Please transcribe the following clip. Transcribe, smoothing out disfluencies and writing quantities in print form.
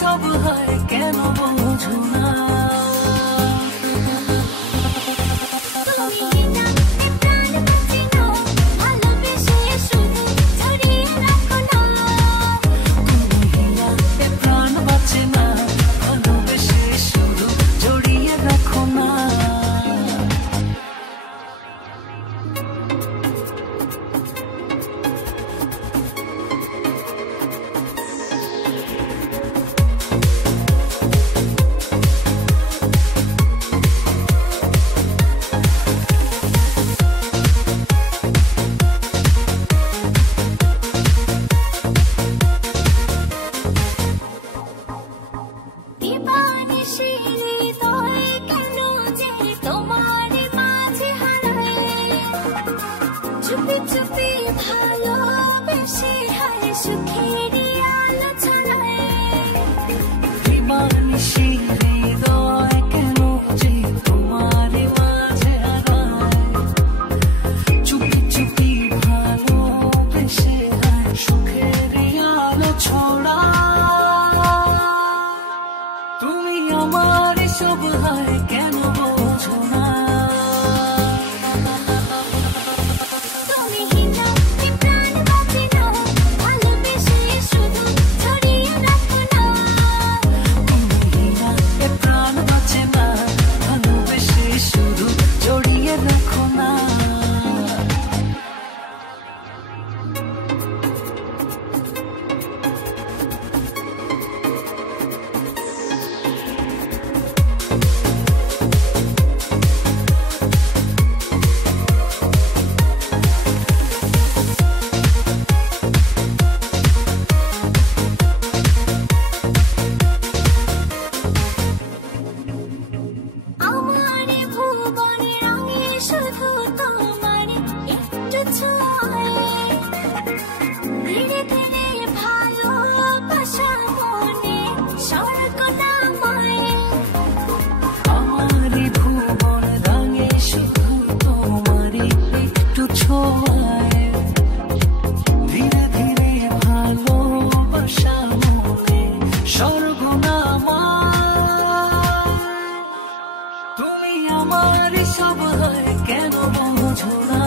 সব হয় কেন বোঝো না প্রাণ বাঁচে না ভালোবেসে শুধু জড়িয়ে রাখো না চুপি চুপি ভালোবেসে হায় সুখের আলো ছড়ায় দিবানিশি হৃদয় কেন যে তোমার মাঝে হারায় চুপি চুপি ভালোবেসে হায় সুখের আলো ছড়ায় তুমি আমার সব হয় কেন বোঝো না ধীরে ধীরে ভালোবাসা মনে স্বর্গনামা তুমি আমার সব হয় কেন বোঝো না